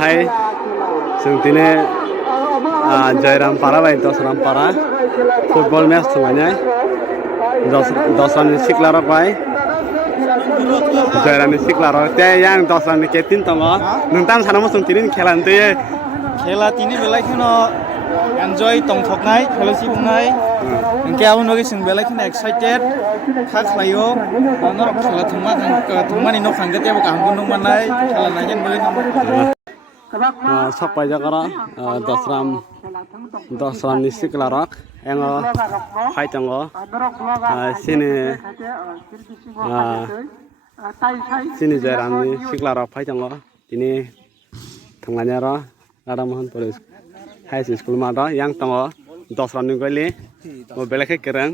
hai जों दिनै जयरामपारा bye दसरामपारा football match थुंगायनाय दसरानि सिख्लारक bye जयरामनि सिख्लारक ते yang दसरानि केप्टेन दङ नोंथां सानाव जों दिनै खेला होनदोयो खेला तिनि बेलायखिनो एन्जय तंथकनाय खेलासि बुंनाय इनके आबो नगे जों बेलायखिनो एक्साइटेड खाख्लायो न खेला थुंमानि न खांगते बो गाहाम गुन मानाय खेला नायजेन बोलै सक पाइजागरा दसरामनि सिख्लारक एङो फाइट दङ सिनि जयरामनि सिख्लारक फाइट दङ दिनै थांनानै आरो राधामोहनपुर हाई स्कुल मादा yang दङ दसरामनि गलि बेलेखे गोरों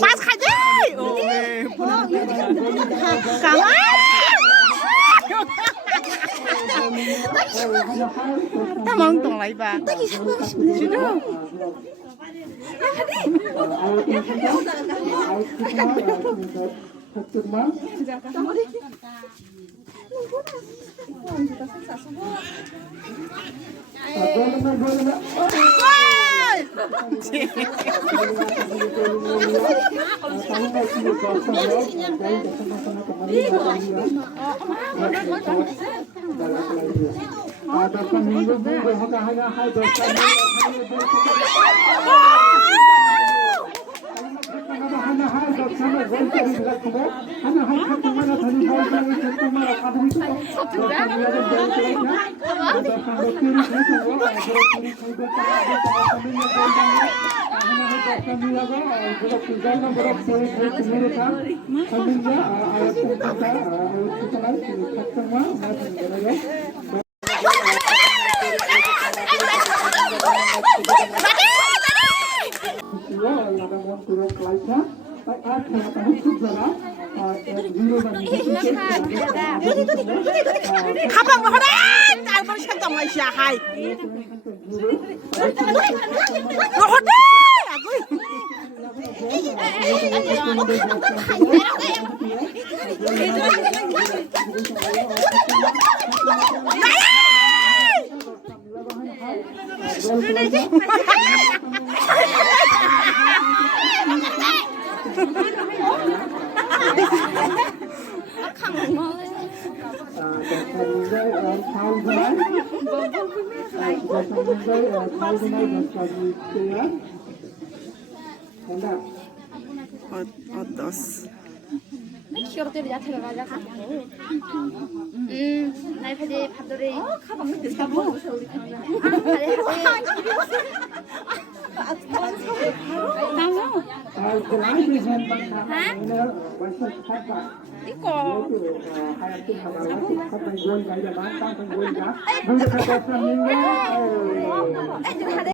Mas kaji. Kamu. Tamang tong lai ba. Sudah. Kapang mo rin! Ay, mo siya tong ay siya, hay! Rohode! Agoy! 키어들 야채를 가져가. 날 파지 밥들이 가방 밑에 사고. 이거.